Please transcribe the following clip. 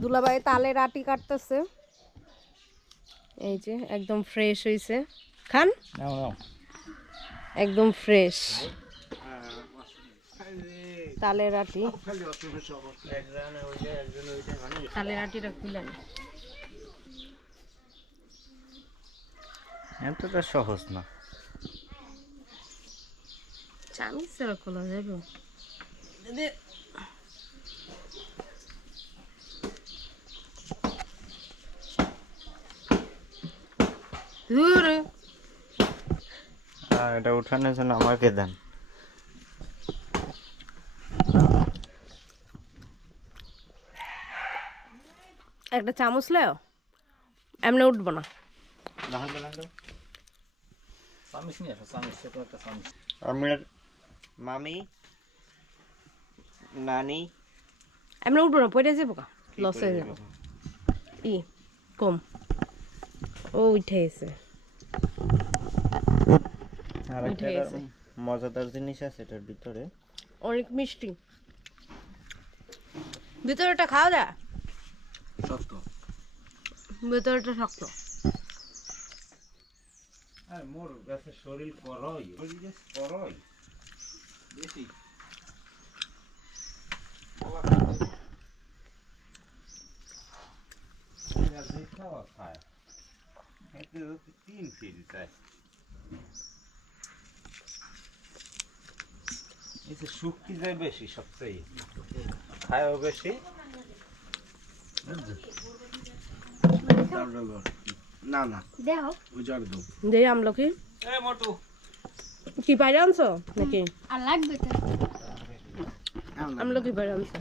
দুলাভাই তালের আটি কাটতেছে এই যে একদম ফ্রেশ হইছে খান একদম ফ্রেশ তালের আটি তালের আটিটা খুলেন এতটা সহজ না চামিচ ছাড়া খোলা যাবে এটা উঠানোর জন্য আমাকে দেন একটা চামচ লেও এমনি উঠবো না মামি নানি এমনি উঠবো না পড়ে যাবো কা লস হয়ে যাবো ই কম ও উঠে গেছে আর একটা মজাদার জিনিস আছে এটার ভিতরে অনেক মিষ্টি ভিতরেটা খাওয়া যায় শক্ত ভিতরেটা শক্ত আর মোর গাছে শরীর করই করই বেশি খাওয়া খায় এতে 3 ফিট চাই এতে শুকি যায় বেশি সবচেয়ে খায়ও বেশি না না দেখো উজাড় দাও দেই আমলকি এ মোটু কি বাইরে আনছো নাকি আর লাগবে তো আমলকি বাইরে আনছো